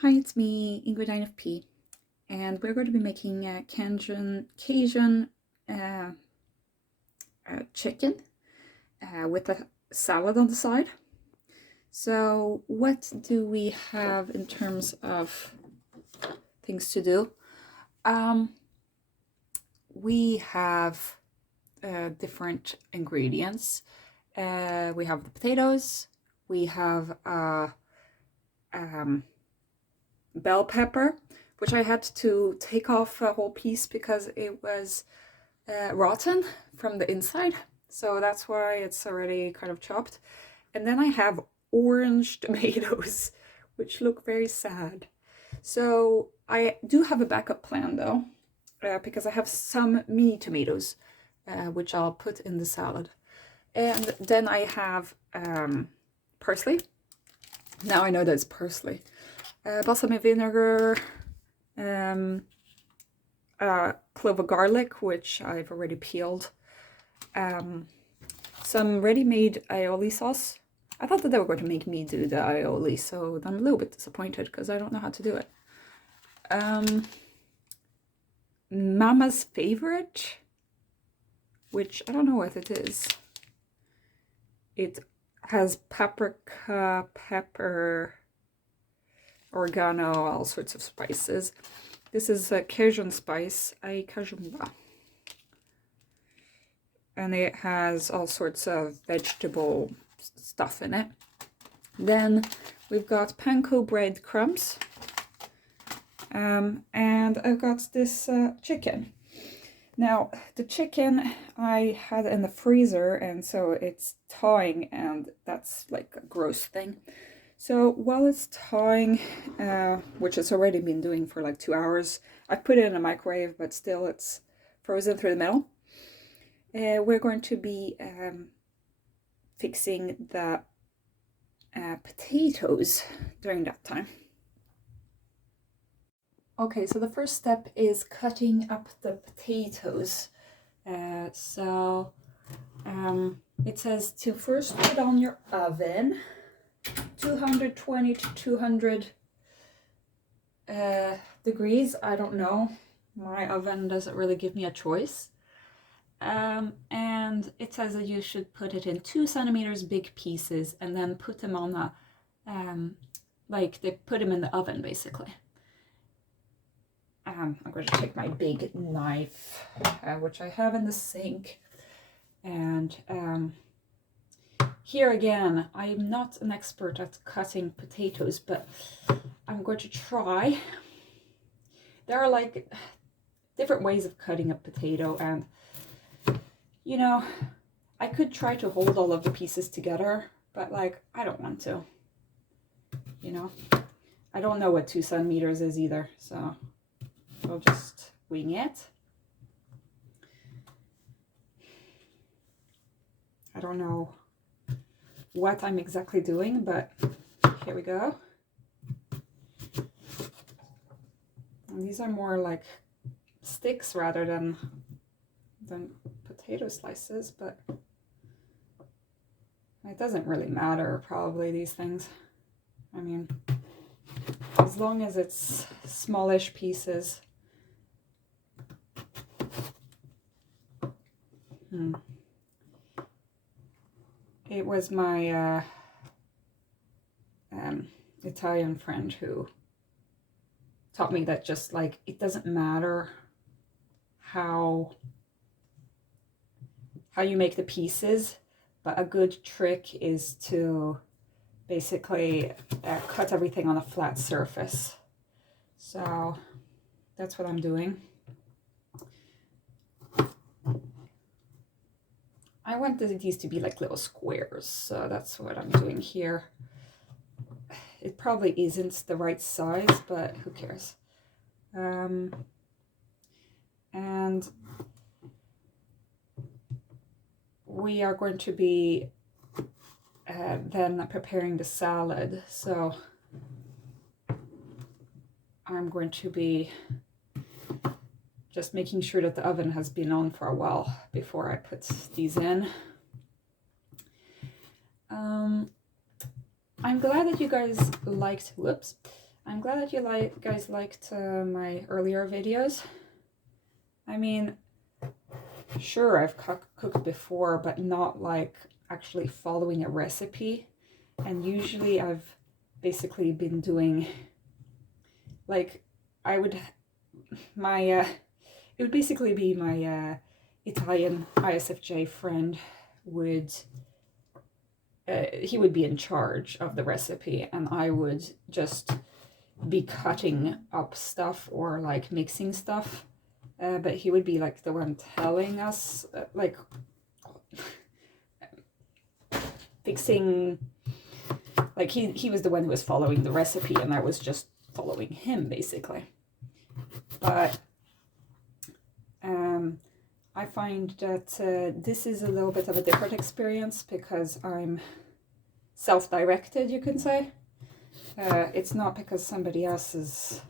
Hi, it's me, Ingrid of P, and we're going to be making a Cajun chicken with a salad on the side. So what do we have in terms of things to do? We have different ingredients. We have the potatoes, we have bell pepper, which I had to take off a whole piece because it was rotten from the inside. So that's why it's already kind of chopped. And then I have orange tomatoes, which look very sad. So I do have a backup plan though, because I have some mini tomatoes, which I'll put in the salad. And then I have parsley. Now I know that it's parsley. Balsamic vinegar, a clove of garlic, which I've already peeled, some ready-made aioli sauce. I thought that they were going to make me do the aioli, so I'm a little bit disappointed because I don't know how to do it. Mama's favorite, which I don't know what it is. It has paprika, pepper, oregano, all sorts of spices. This is a Cajun spice, a cajumba. And it has all sorts of vegetable stuff in it. Then we've got panko bread crumbs. And I've got this chicken. Now, the chicken I had in the freezer, and so it's thawing, and that's like a gross thing. So while it's thawing, which it's already been doing for like 2 hours, I put it in a microwave, but still it's frozen through the middle. We're going to be fixing the potatoes during that time. Okay, so the first step is cutting up the potatoes. It says to first put on your oven, 220 to 200 degrees. I don't know. My oven doesn't really give me a choice. And it says that you should put it in 2 centimeters big pieces and then put them on a, like they put them in the oven basically. I'm going to take my big knife, which I have in the sink. And here again, I'm not an expert at cutting potatoes, but I'm going to try. There are like different ways of cutting a potato, and you know, I could try to hold all of the pieces together, but like, I don't want to, you know. I don't know what 2 centimeters is either, so I'll just wing it. I don't know what I'm exactly doing, but here we go. And these are more like sticks rather than potato slices, but it doesn't really matter, probably, these things. I mean, as long as it's smallish pieces. It was my Italian friend who taught me that just like, it doesn't matter how you make the pieces, but a good trick is to basically cut everything on a flat surface. So that's what I'm doing. I want these to be like little squares, so that's what I'm doing here. It probably isn't the right size, but who cares? And we are going to be then preparing the salad. So I'm going to be just making sure that the oven has been on for a while before I put these in. I'm glad that you guys liked, I'm glad that you guys liked my earlier videos. I mean, sure, I've cooked before, but not like actually following a recipe. And usually I've basically been doing, like, it would basically be my Italian ISFJ friend he would be in charge of the recipe, and I would just be cutting up stuff or like mixing stuff. But he would be like the one telling us, like fixing, like he was the one who was following the recipe, and I was just following him basically. But I find that this is a little bit of a different experience because I'm self-directed, you can say. It's not because somebody else is,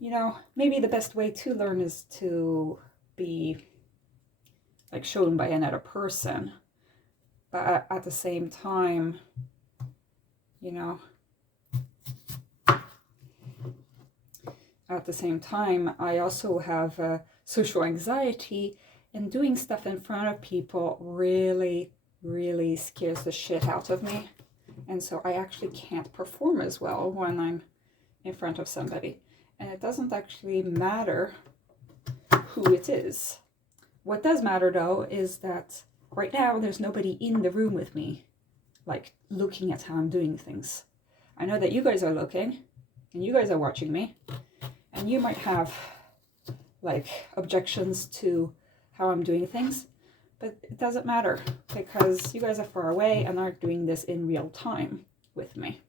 you know, maybe the best way to learn is to be like shown by another person. But at the same time, you know, I also have social anxiety, and doing stuff in front of people really, really scares the shit out of me. And so I actually can't perform as well when I'm in front of somebody. And it doesn't actually matter who it is. What does matter though is that right now there's nobody in the room with me, like looking at how I'm doing things. I know that you guys are looking and you guys are watching me, and you might have like objections to how I'm doing things, but it doesn't matter because you guys are far away and aren't doing this in real time with me.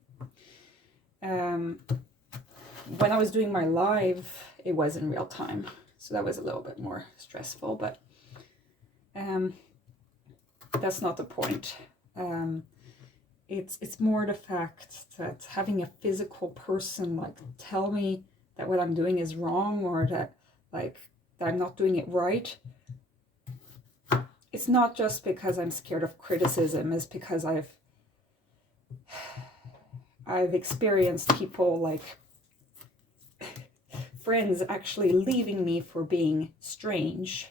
When I was doing my live, it was in real time, so that was a little bit more stressful, but that's not the point. It's more the fact that having a physical person like tell me that what I'm doing is wrong, or that I'm not doing it right. It's not just because I'm scared of criticism, it's because I've experienced people, like friends, actually leaving me for being strange,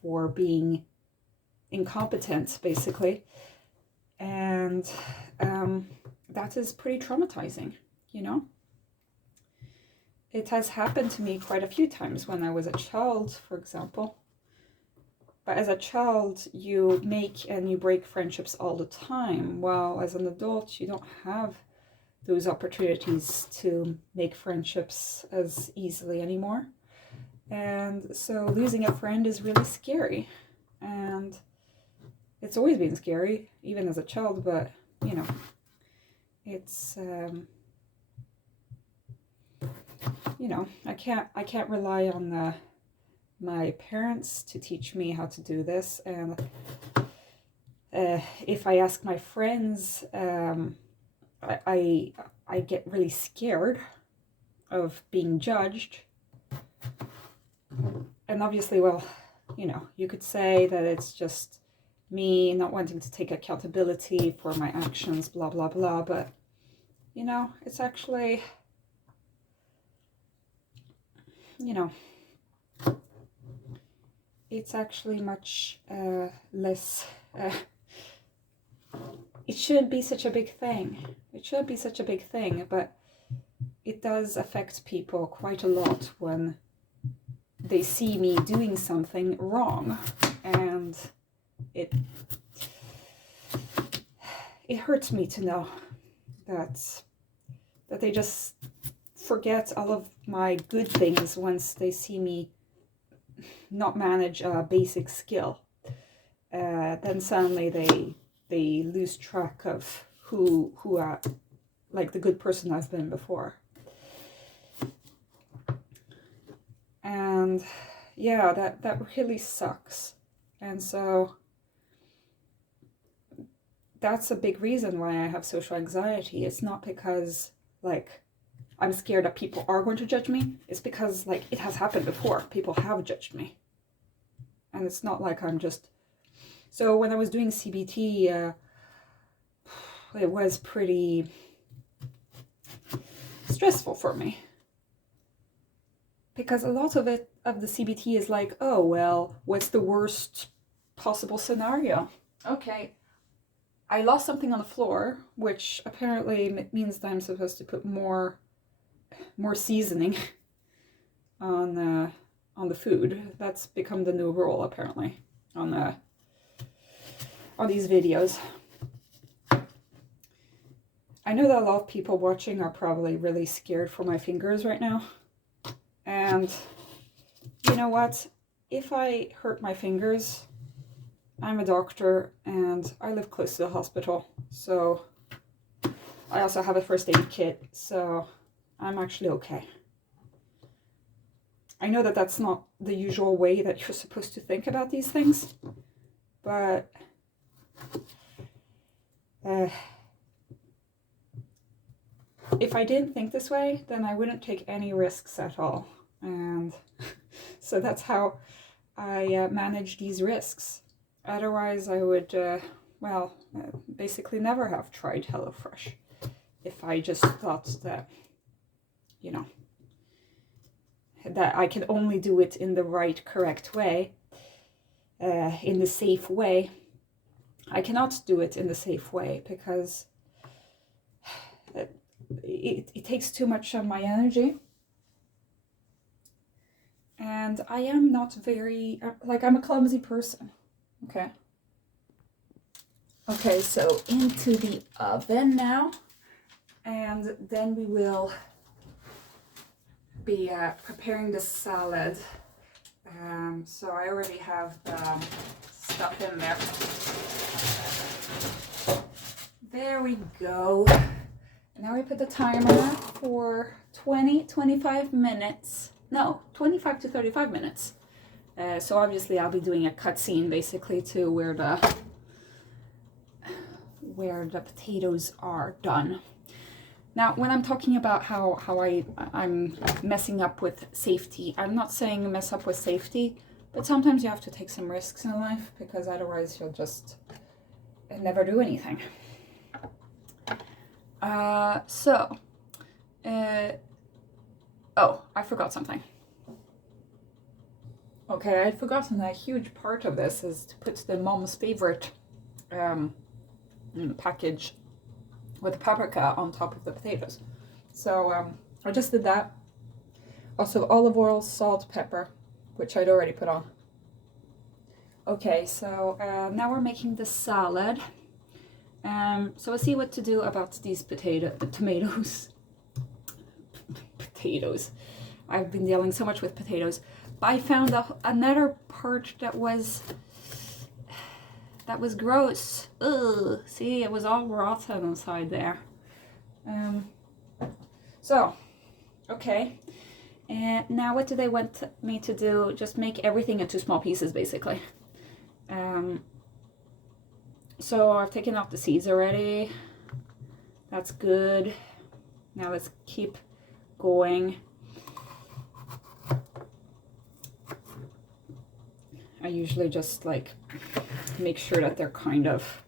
for being incompetent, basically. And that is pretty traumatizing, you know? It has happened to me quite a few times when I was a child, for example. But as a child, you make and you break friendships all the time, while as an adult, you don't have those opportunities to make friendships as easily anymore. And so losing a friend is really scary. And it's always been scary, even as a child, but, you know, it's... you know, I can't rely on my parents to teach me how to do this. And if I ask my friends, I get really scared of being judged. And obviously, well, you know, you could say that it's just me not wanting to take accountability for my actions, blah, blah, blah. But, you know, it's actually... you know, it's actually much less, it shouldn't be such a big thing. It shouldn't be such a big thing, but it does affect people quite a lot when they see me doing something wrong, and it hurts me to know that they just forget all of my good things once they see me not manage a basic skill. Then suddenly they lose track of who like the good person I've been before. And yeah, that really sucks. And so that's a big reason why I have social anxiety. It's not because like I'm scared that people are going to judge me. It's because, like, it has happened before. People have judged me. And it's not like I'm just... So when I was doing CBT, it was pretty... stressful for me. Because a lot of the CBT is like, oh, well, what's the worst possible scenario? Okay, I lost something on the floor, which apparently means that I'm supposed to put more seasoning on the food. That's become the new rule, apparently, on these videos. I know that a lot of people watching are probably really scared for my fingers right now. And you know what? If I hurt my fingers, I'm a doctor and I live close to the hospital. So I also have a first aid kit, so I'm actually okay. I know that that's not the usual way that you're supposed to think about these things, but if I didn't think this way, then I wouldn't take any risks at all. And so that's how I manage these risks. Otherwise, I would, basically never have tried HelloFresh if I just thought that, you know, that I can only do it in the right, correct way, in the safe way. I cannot do it in the safe way because it takes too much of my energy. And I am not very, I'm a clumsy person, okay? Okay, so into the oven now, and then we will be preparing the salad. So I already have the stuff in there. There we go. And now we put the timer for 25 minutes. No, 25 to 35 minutes. So obviously I'll be doing a cutscene basically to where the potatoes are done. Now, when I'm talking about how I'm messing up with safety, I'm not saying mess up with safety, but sometimes you have to take some risks in life because otherwise you'll just never do anything. Oh, I forgot something. Okay, I'd forgotten that a huge part of this is to put the mom's favorite package with paprika on top of the potatoes. So I just did that. Also olive oil, salt, pepper, which I'd already put on. Okay, so now we're making the salad. So I see what to do about these tomatoes. Potatoes. I've been dealing so much with potatoes. But I found another part that was gross. Ugh. See, it was all rotten inside there. So, okay. And now what do they want me to do? Just make everything into small pieces, basically. So I've taken out the seeds already. That's good. Now let's keep going. I usually just like make sure that they're kind of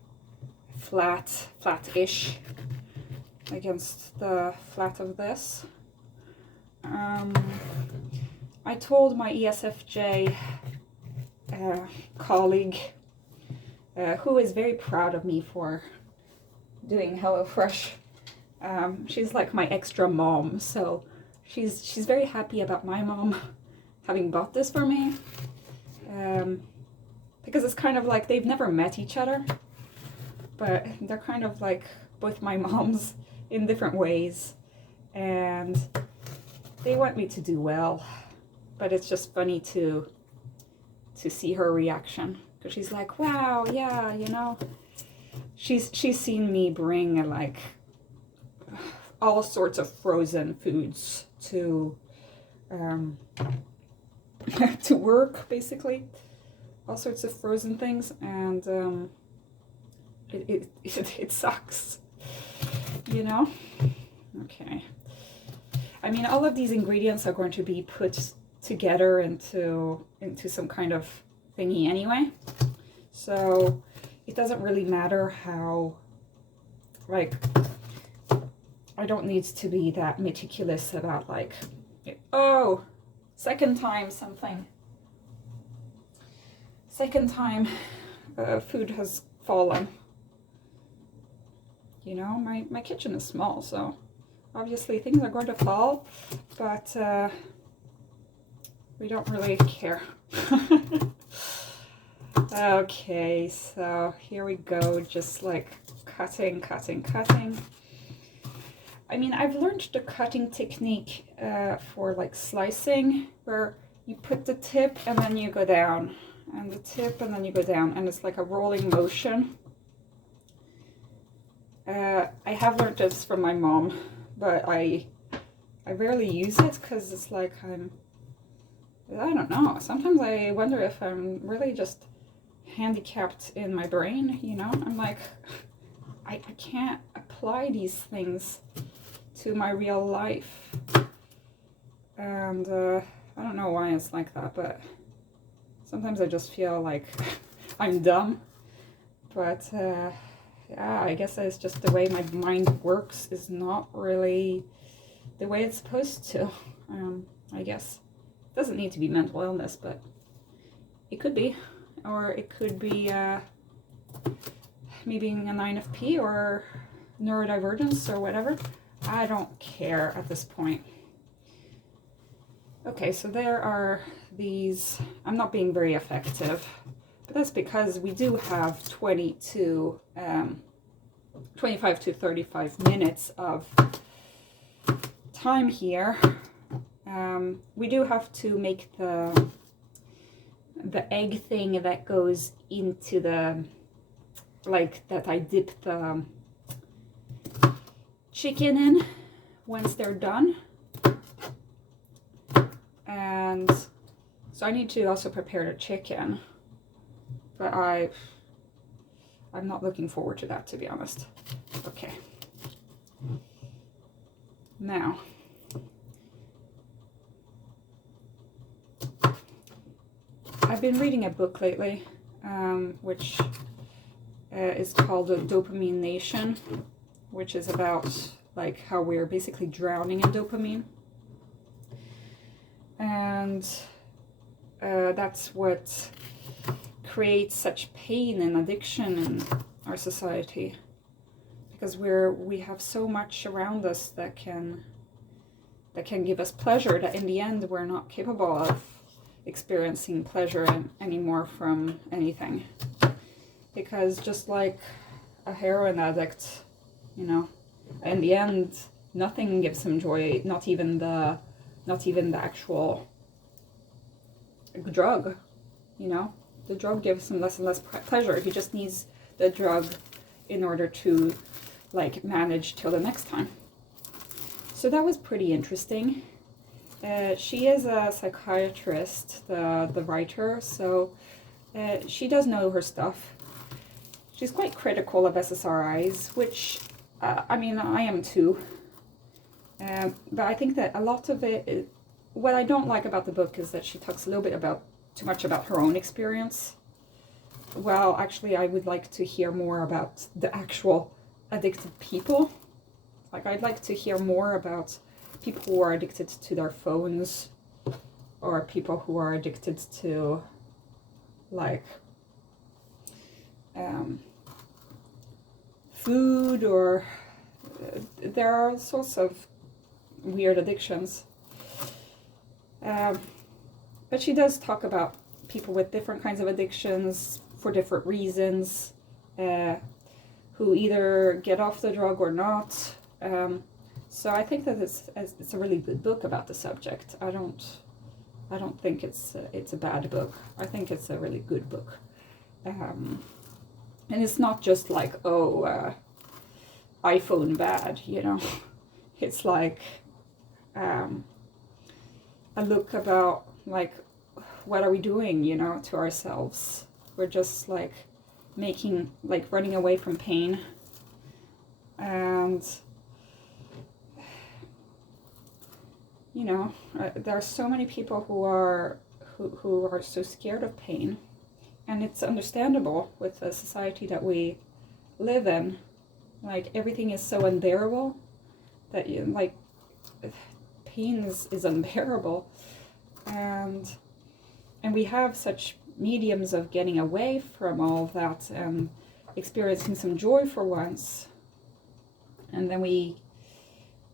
flat-ish against the flat of this. I told my ESFJ colleague, who is very proud of me for doing HelloFresh. She's like my extra mom, so she's very happy about my mom having bought this for me. Because it's kind of like they've never met each other, but they're kind of like both my moms in different ways, and they want me to do well. But it's just funny to see her reaction, because she's like, wow, yeah, you know, she's seen me bring like all sorts of frozen foods to to work, basically, all sorts of frozen things, and it sucks, you know. Okay, I mean, all of these ingredients are going to be put together into some kind of thingy anyway, so it doesn't really matter how, like, I don't need to be that meticulous about like, oh, second time food has fallen. You know, my kitchen is small, so obviously things are going to fall, but we don't really care. Okay, so here we go, just like cutting. I mean, I've learned the cutting technique for like slicing, where you put the tip and then you go down, and the tip and then you go down, and it's like a rolling motion. I have learned this from my mom, but I rarely use it because it's like I don't know. Sometimes I wonder if I'm really just handicapped in my brain, you know? I'm like, I can't apply these things to my real life. And I don't know why it's like that, but sometimes I just feel like I'm dumb. But yeah, I guess it's just the way my mind works is not really the way it's supposed to. I guess. It doesn't need to be mental illness, but it could be. Or it could be me being an INFP or neurodivergence or whatever. I don't care at this point. Okay, so there are these. I'm not being very effective, but that's because we do have 25 to 35 minutes of time here. We do have to make the egg thing that goes into the, like, that I dip the chicken in once they're done. And so I need to also prepare the chicken, but I'm not looking forward to that, to be honest. Okay. Now, I've been reading a book lately, which is called Dopamine Nation, which is about like how we're basically drowning in dopamine. And that's what creates such pain and addiction in our society, because we have so much around us that can give us pleasure, that in the end we're not capable of experiencing pleasure anymore from anything. Because just like a heroin addict, you know, in the end nothing gives him joy, not even the actual drug, you know. The drug gives him less and less pleasure. He just needs the drug in order to like manage till the next time. So that was pretty interesting. She is a psychiatrist, the writer, so she does know her stuff. She's quite critical of SSRIs, which, I mean, I am too. But I think that a lot of it, what I don't like about the book is that she talks a little bit too much about her own experience. Well, actually, I would like to hear more about the actual addicted people. Like, I'd like to hear more about people who are addicted to their phones, or people who are addicted to, like, food, or there are all sorts of weird addictions. But she does talk about people with different kinds of addictions for different reasons, who either get off the drug or not. So I think that it's a really good book about the subject. I don't think it's a bad book. I think it's a really good book. And it's not just like, oh, iPhone bad, you know. It's like a look about, like, what are we doing, you know, to ourselves. We're just like running away from pain. And you know, there are so many people who are so scared of pain, and it's understandable with the society that we live in. Like, everything is so unbearable that you like. Pain is unbearable, and we have such mediums of getting away from all of that and experiencing some joy for once, and then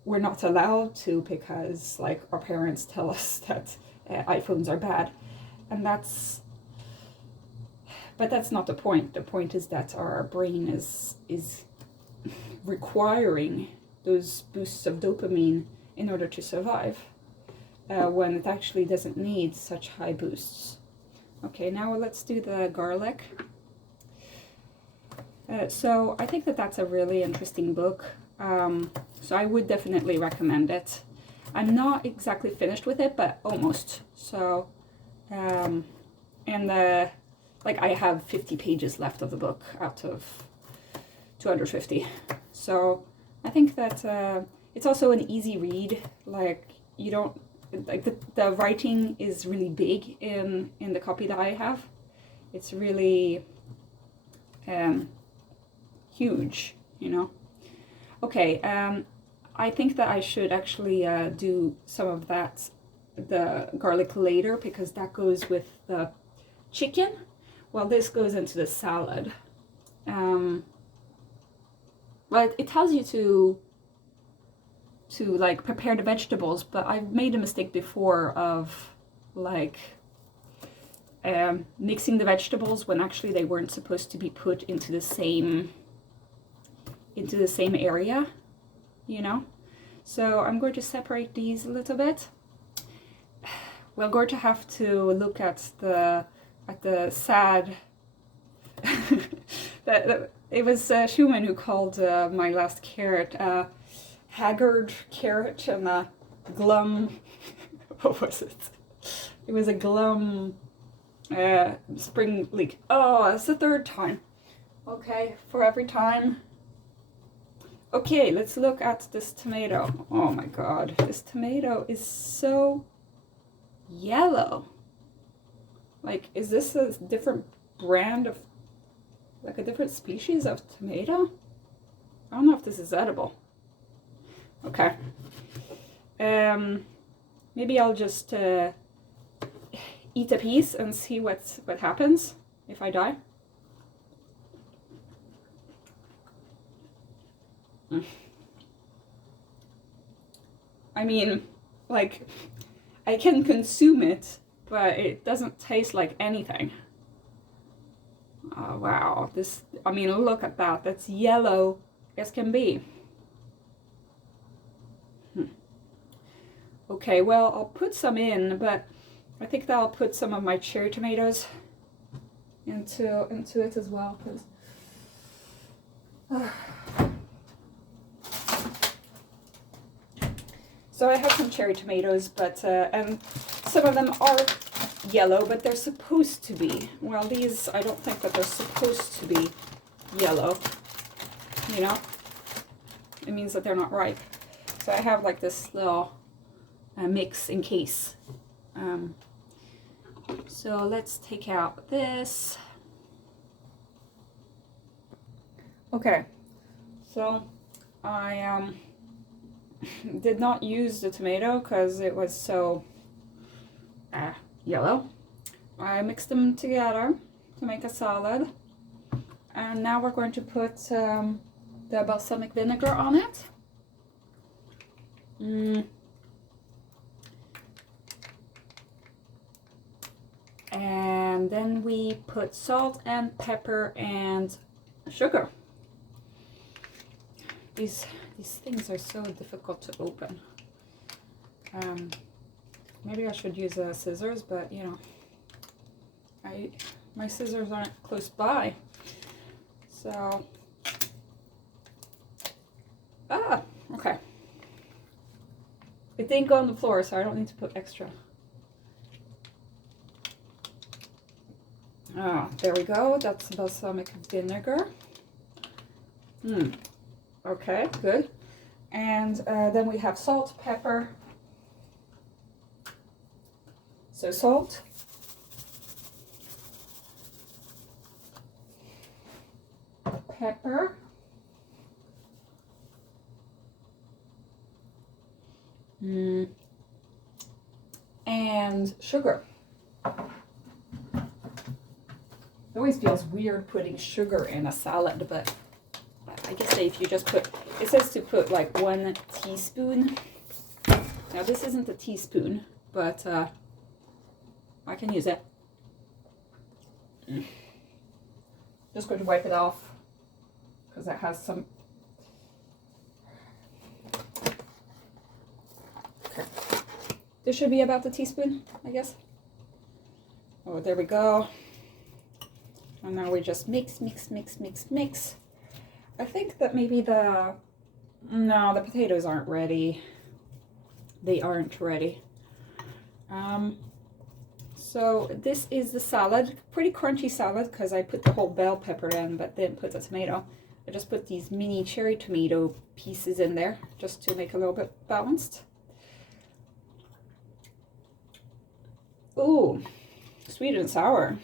we're not allowed to because like our parents tell us that iPhones are bad, and but that's not the point. The point is that our brain is requiring those boosts of dopamine in order to survive, when it actually doesn't need such high boosts. Okay, now let's do the garlic. So I think that that's a really interesting book. So I would definitely recommend it. I'm not exactly finished with it, but almost. So, and like I have 50 pages left of the book out of 250. So I think that it's also an easy read. Like you don't, like the writing is really big in the copy that I have. It's really huge, you know. Okay, I think that I should actually do some of the garlic later, because that goes with the chicken, while this goes into the salad. Well, it tells you to like prepare the vegetables, but I've made a mistake before of like mixing the vegetables when actually they weren't supposed to be put into the same area, you know. So I'm going to separate these a little bit. We're going to have to look at the sad that it was Schumann who called my last carrot haggard carrot and a glum what was it? It was a glum spring leek. Oh, that's the third time. Okay, for every time. Okay, let's look at this tomato. Oh my god, this tomato is so yellow. Like, is this a different brand of, like a different species of tomato? I don't know if this is edible. Okay. Maybe I'll just eat a piece and see what happens if I die. I mean, like, I can consume it, but it doesn't taste like anything. Oh, wow. This, I mean, look at that. That's yellow as can be. Okay, well, I'll put some in, but I think that I'll put some of my cherry tomatoes into it as well, because so I have some cherry tomatoes, but and some of them are yellow, but they're supposed to be. Well, these, I don't think that they're supposed to be yellow, you know? It means that they're not ripe. So I have like this little mix in case. So let's take out this. Okay, so I did not use the tomato because it was so yellow. I mixed them together to make a salad, and now we're going to put the balsamic vinegar on it. And then we put salt and pepper and sugar. These things are so difficult to open. Maybe I should use scissors, but you know, my scissors aren't close by. So, okay. It didn't go on the floor, so I don't need to put extra. There we go. That's balsamic vinegar. Okay, good. And then we have salt, pepper. So salt. Pepper. And sugar. It always feels weird putting sugar in a salad, but I guess if you just put, it says to put like 1 teaspoon. Now this isn't a teaspoon, but I can use it. Just going to wipe it off because it has some. Okay. This should be about a teaspoon, I guess. Oh, there we go. And now we just mix, mix, mix, mix, mix. I think that maybe the potatoes aren't ready. They aren't ready. So this is the salad, pretty crunchy salad because I put the whole bell pepper in but didn't put the tomato. I just put these mini cherry tomato pieces in there just to make a little bit balanced. Ooh, sweet and sour.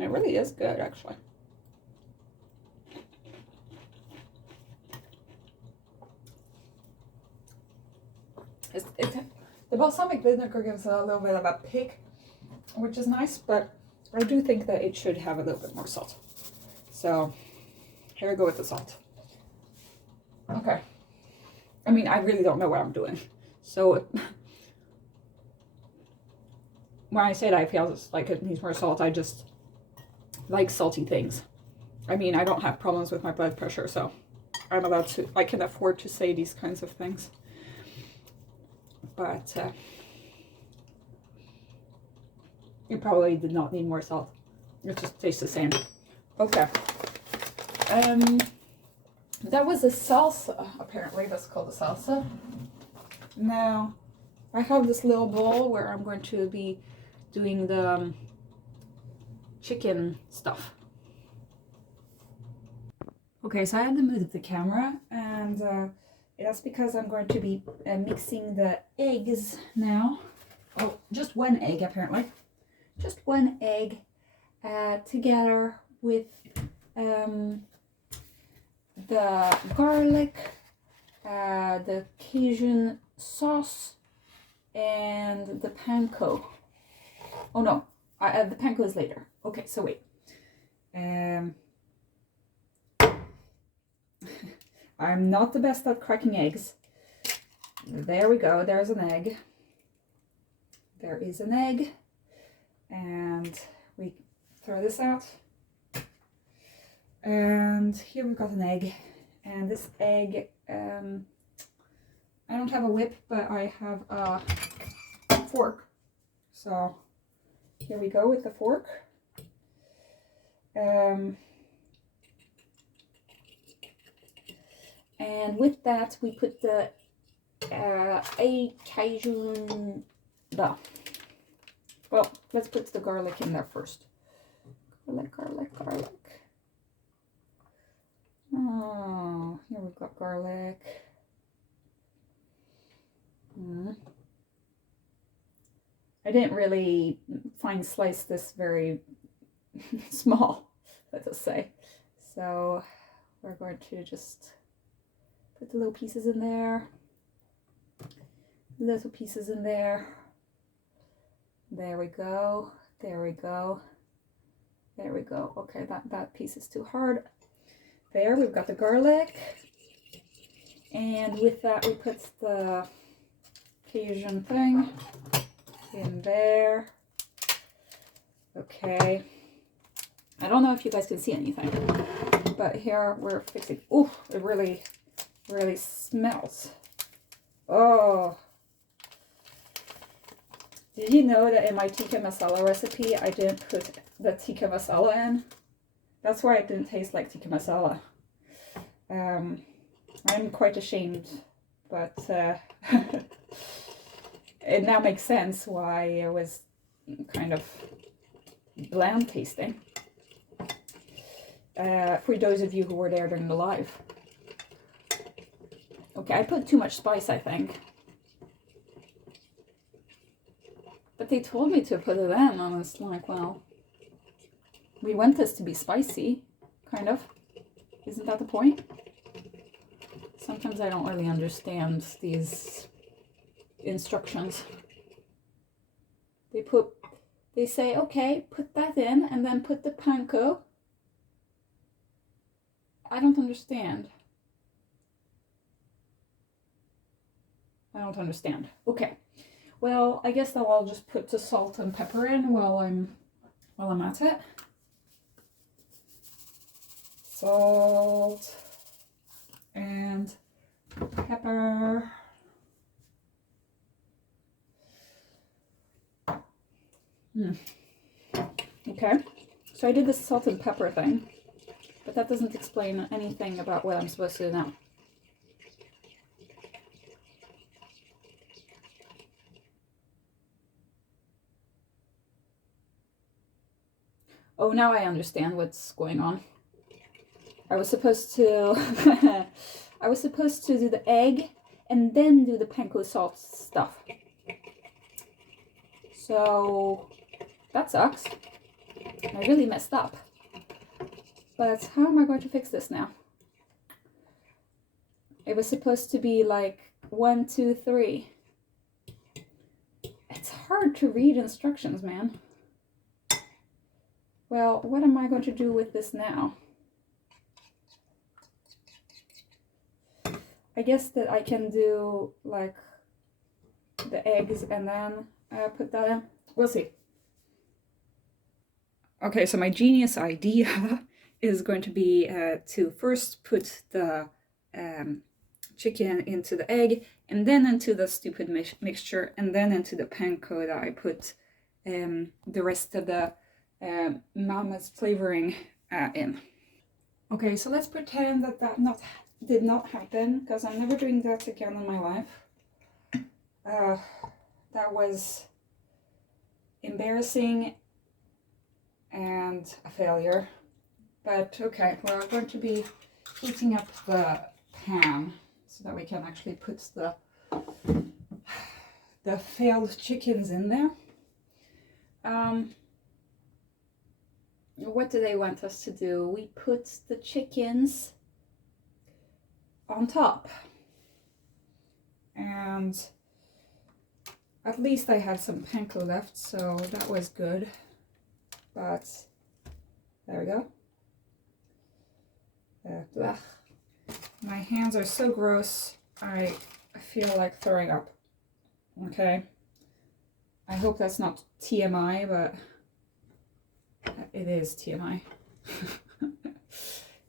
It really is good, actually. The balsamic vinegar gives it a little bit of a kick, which is nice, but I do think that it should have a little bit more salt. So here we go with the salt. Okay. I mean, I really don't know what I'm doing. So when I say that I feel like it needs more salt, I just like salty things. I mean, I don't have problems with my blood pressure, so I'm allowed to, I can afford to say these kinds of things. But you probably did not need more salt. It just tastes the same. Okay. That was a salsa, apparently. That's called a salsa. Now, I have this little bowl where I'm going to be doing the chicken stuff. Okay, so I had to move the camera, and that's because I'm going to be mixing the eggs now. Oh, just 1 egg apparently. Just 1 egg together with the garlic, the Cajun sauce, and the panko. Oh no, the panko is later. Okay, so wait. I'm not the best at cracking eggs. There we go, there's an egg. There is an egg. And we throw this out. And here we've got an egg. And this egg, I don't have a whip, but I have a fork. So here we go with the fork. And with that, we put the Cajun. Well, let's put the garlic in there first. Garlic, garlic, garlic. Oh, here we've got garlic. I didn't really slice this very small, let us say. So we're going to just put the little pieces in there. Little pieces in there. There we go. There we go. There we go. Okay, that piece is too hard. There, we've got the garlic. And with that, we put the Cajun thing in there. Okay. I don't know if you guys can see anything, but here we're fixing. Oh, it really smells. Oh. Did you know that in my tikka masala recipe, I didn't put the tikka masala in? That's why it didn't taste like tikka masala. I'm quite ashamed, but it now makes sense why it was kind of bland tasting. For those of you who were there during the live. Okay, I put too much spice, I think. But they told me to put it in, and I was like, well, we want this to be spicy, kind of. Isn't that the point? Sometimes I don't really understand these instructions. They say, okay, put that in and then put the panko. I don't understand. Okay. Well, I guess I'll just put the salt and pepper in while I'm at it. Salt and pepper. Okay, so I did the salt and pepper thing, but that doesn't explain anything about what I'm supposed to do now. Oh, now I understand what's going on. I was supposed to do the egg and then do the panko salt stuff. So that sucks. I really messed up. But how am I going to fix this now? It was supposed to be like 1, 2, 3. It's hard to read instructions, man. Well, what am I going to do with this now? I guess that I can do like the eggs and then put that in. We'll see. Okay, so my genius idea is going to be to first put the chicken into the egg and then into the stupid mixture and then into the panko that I put the rest of the mama's flavoring in. Okay, so let's pretend that did not happen, because I'm never doing that again in my life. That was embarrassing and a failure. But okay, we're going to be heating up the pan so that we can actually put the failed chickens in there. What do they want us to do? We put the chickens on top. And at least I had some panko left, so that was good. But there we go. My hands are so gross, I feel like throwing up. Okay. I hope that's not TMI, but it is TMI.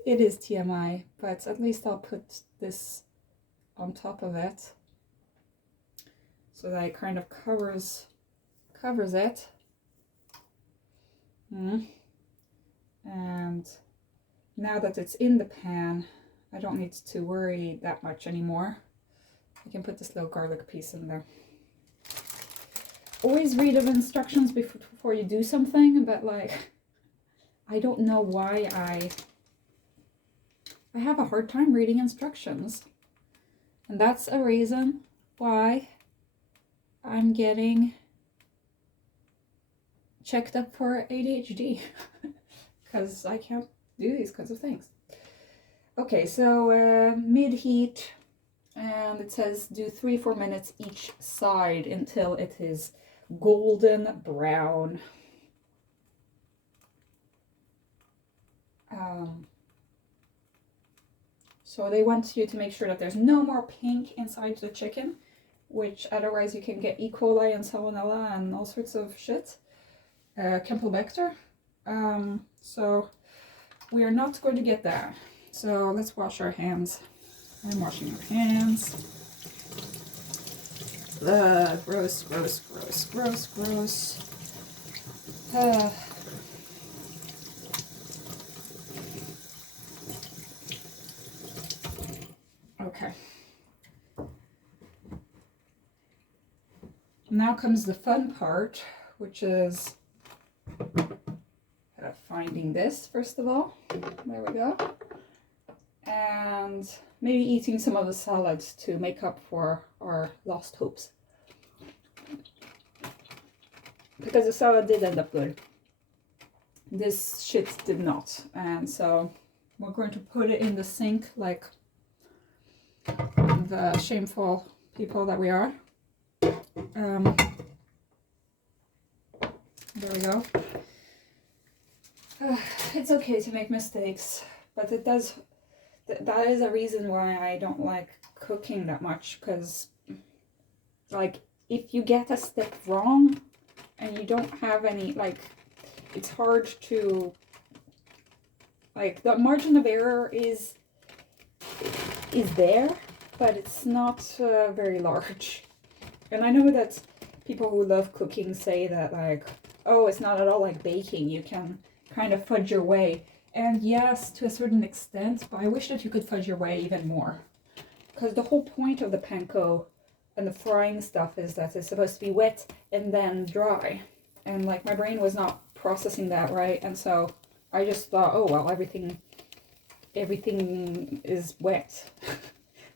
It is TMI, but at least I'll put this on top of it so that it kind of covers it. And now that it's in the pan, I don't need to worry that much anymore. I can put this little garlic piece in there. Always read the instructions before you do something, but like, I don't know why I have a hard time reading instructions. And that's a reason why I'm getting checked up for ADHD, because I can't do these kinds of things. Okay, so mid-heat, and it says do 3-4 minutes each side until it is golden brown. So they want you to make sure that there's no more pink inside the chicken, which otherwise you can get E. coli and salmonella and all sorts of shit. Campylobacter. So we are not going to get that. So let's wash our hands. I'm washing our hands. Gross, gross, gross, gross, gross. Okay. Now comes the fun part, which is finding this, first of all. There we go. And maybe eating some of the salads to make up for our lost hopes. Because the salad did end up good. This shit did not. And so we're going to put it in the sink like the shameful people that we are. There we go. It's okay to make mistakes, but it does. That is a reason why I don't like cooking that much, because, like, if you get a step wrong and you don't have any, like, it's hard to, like, the margin of error is there, but it's not very large. And I know that people who love cooking say that, like, oh, it's not at all like baking, you can kind of fudge your way. And yes, to a certain extent, but I wish that you could fudge your way even more. Because the whole point of the panko and the frying stuff is that it's supposed to be wet and then dry. And, like, my brain was not processing that right, and so I just thought, oh, well, everything is wet.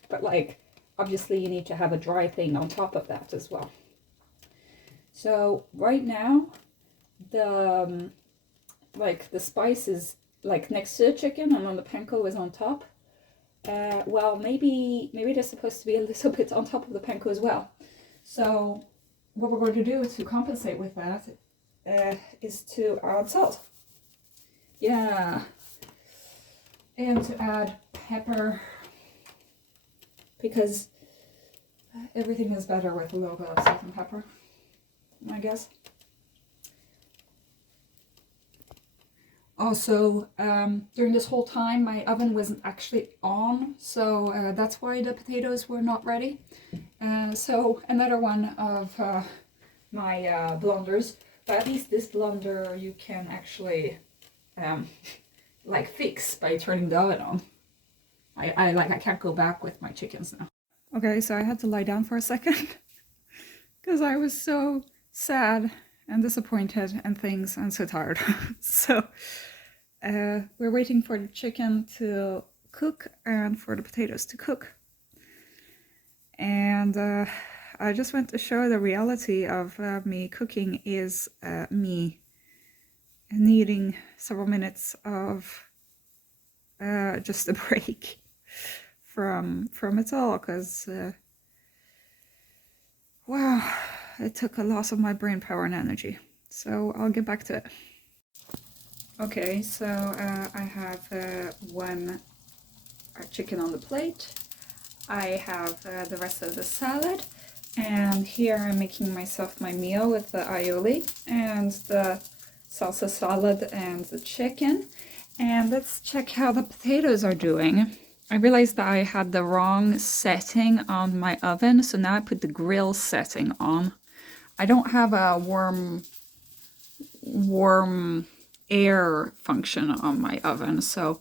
But, like, obviously you need to have a dry thing on top of that as well. So right now, the spice is, like, next to the chicken, and then the panko is on top. Well, maybe they're supposed to be a little bit on top of the panko as well. So what we're going to do to compensate with that is to add salt. Yeah. And to add pepper, because everything is better with a little bit of salt and pepper, I guess. Also, during this whole time, my oven wasn't actually on, so that's why the potatoes were not ready. So another one of my blunders, but at least this blunder you can actually like fix by turning the oven on. I can't go back with my chickens now. Okay, so I had to lie down for a second because I was so sad and disappointed and things and so tired. So we're waiting for the chicken to cook and for the potatoes to cook. And I just want to show the reality of me cooking is me needing several minutes of just a break from it all, because wow, it took a loss of my brain power and energy. So I'll get back to it. Okay, so I have one chicken on the plate. I have the rest of the salad, and here I'm making myself my meal with the aioli and the salsa salad and the chicken. And let's check how the potatoes are doing. I realized that I had the wrong setting on my oven, so now I put the grill setting on. I don't have a warm air function on my oven, so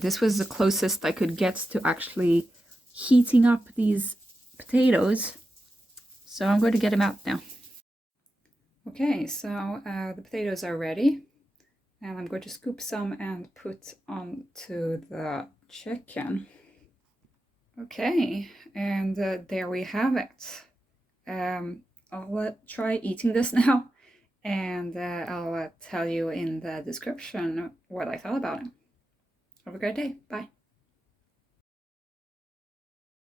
this was the closest I could get to actually heating up these potatoes. So I'm going to get them out now. Okay, so the potatoes are ready, and I'm going to scoop some and put onto the chicken. Okay, and there we have it. I'll try eating this now, and I'll tell you in the description what I thought about it. Have a great day. Bye.